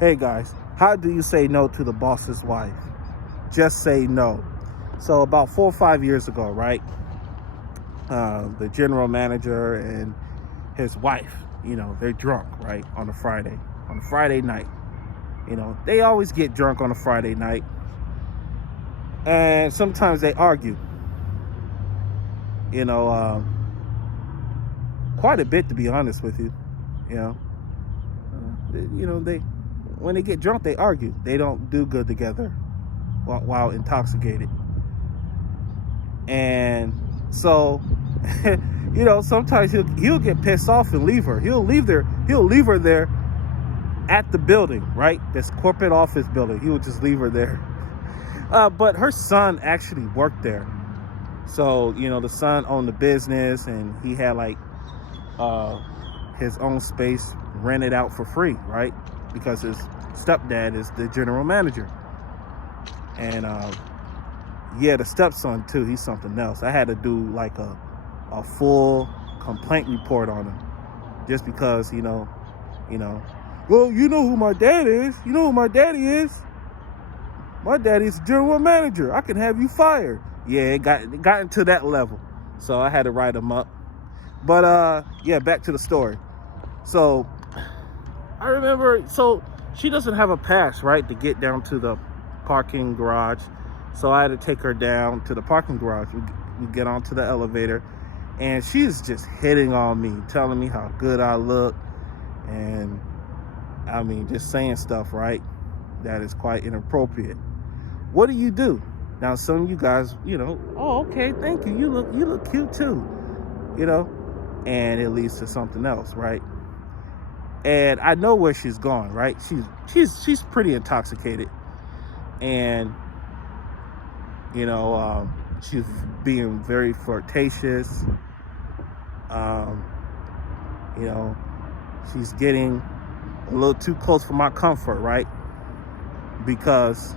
Hey guys, how do you say no to the boss's wife? Just say no. So about 4 or 5 years ago, right? The general manager and his wife, they're drunk, right? On a Friday night. They always get drunk on a Friday night, and sometimes they argue. You know, quite a bit, to be honest with you. You know, they when they get drunk, they argue. They don't do good together while intoxicated. And so, sometimes he'll get pissed off and leave her. He'll leave her there at the building, right? This corporate office building. He would just leave her there. But her son actually worked there. So, the son owned the business, and he had his own space rented out for free, right? Because his stepdad is the general manager. And the stepson too, he's something else. I had to do like a full complaint report on him, just because, well, you know who my dad is. You know who my daddy is? My daddy's the general manager. I can have you fired. Yeah, it got into that level. So I had to write him up. But back to the story. So I remember, she doesn't have a pass, right, to get down to the parking garage. So I had to take her down to the parking garage. We get onto the elevator, and she's just hitting on me, telling me how good I look, and just saying stuff, right, that is quite inappropriate. What do? Now, some of you guys, oh, okay, thank you. You look cute too, and it leads to something else, right? And I know where she's going, right? She's pretty intoxicated, and she's being very flirtatious. She's getting a little too close for my comfort, right? Because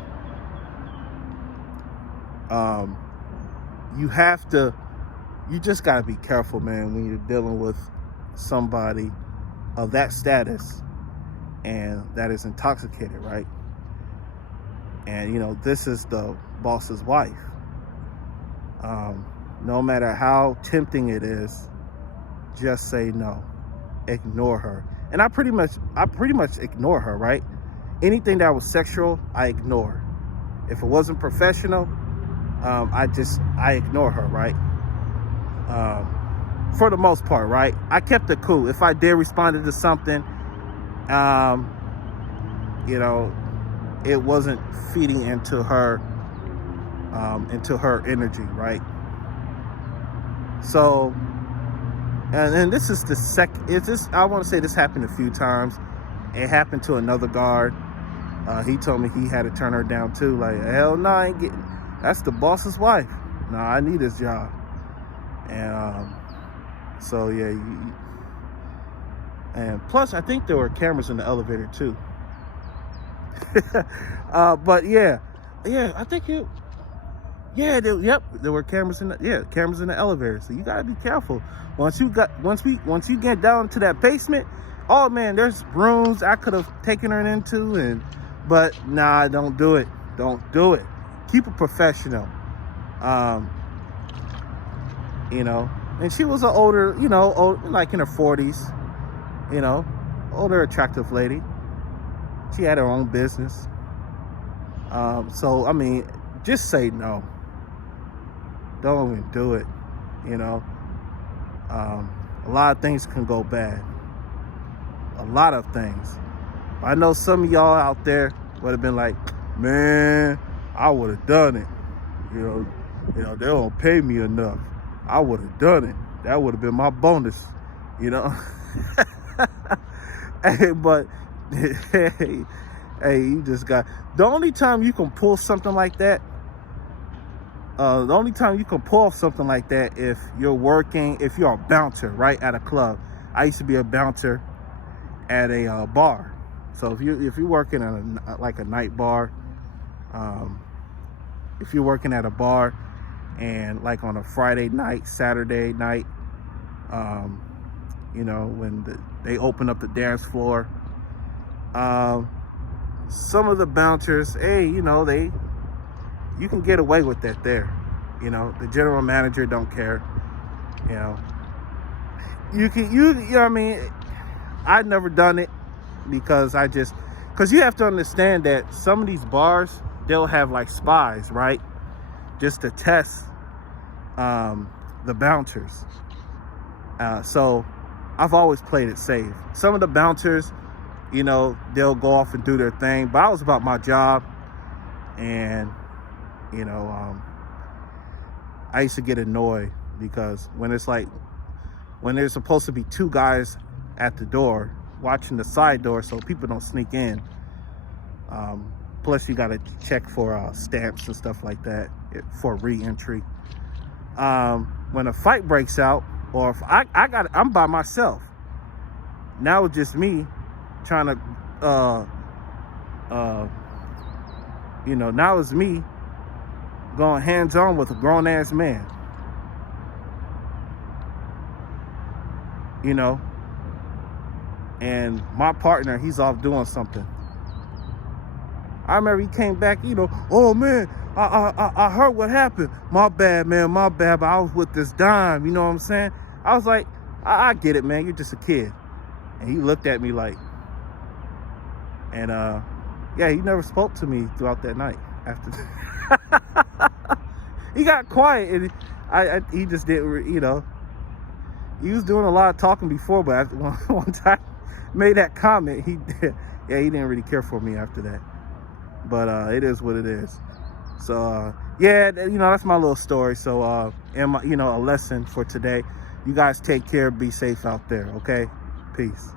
you just gotta be careful, man, when you're dealing with somebody of that status and that is intoxicated, right? And this is the boss's wife. No matter how tempting it is, just say no. Ignore her. And I pretty much ignore her, right? Anything that was sexual, I ignore. If it wasn't professional, I ignore her, right? For the most part, right? I kept it cool. If I did respond to something, it wasn't feeding into her energy, right? So, and this is the second. I want to say this happened a few times. It happened to another guard. He told me he had to turn her down too. Like, hell no, I ain't getting. That's the boss's wife. No, I need this job. And so yeah, and plus I think there were cameras in the elevator too. But I think it. Yeah, there were cameras in the elevator. So you gotta be careful. Once you get down to that basement, oh man, there's rooms I could have taken her into, but nah, don't do it. Don't do it. Keep it professional. And she was an older, like in her 40s, older, attractive lady. She had her own business. So just say no. Don't even do it. A lot of things can go bad. A lot of things. I know some of y'all out there would have been like, man, I would have done it. They don't pay me enough. I would have done it. That would have been my bonus. Hey, but hey, you just got. The only time you can pull something like that. The only time you can pull off something like that if you're a bouncer, right, at a club. I used to be a bouncer at a bar. So if you're working at a night bar, if you're working at a bar and like on a Friday night, Saturday night, when they open up the dance floor, some of the bouncers, hey, you know, you can get away with that there. You know, the general manager don't care. You know, you know what I mean? I've never done it because you have to understand that some of these bars, they'll have like spies, right? Just to test the bouncers. So I've always played it safe. Some of the bouncers, you know, they'll go off and do their thing, but I was about my job. And, you know, I used to get annoyed because when there's supposed to be two guys at the door watching the side door so people don't sneak in. Plus you got to check for stamps and stuff like that for re-entry. When a fight breaks out, or if I'm by myself, now it's just me trying to, you know, now it's me going hands-on with a grown-ass man. You know, and my partner, he's off doing something. I remember he came back, you know, oh man, I heard what happened. My bad, man, my bad, but I was with this dime, you know what I'm saying? I was like, I get it, man, you're just a kid. And he looked at me like, and yeah, he never spoke to me throughout that night after that. He got quiet, and he just didn't, you know, he was doing a lot of talking before, but after one time made that comment, he didn't really care for me after that. But it is what it is. So yeah, you know, that's my little story. So and my, you know, a lesson for today. You guys take care, be safe out there, okay? Peace.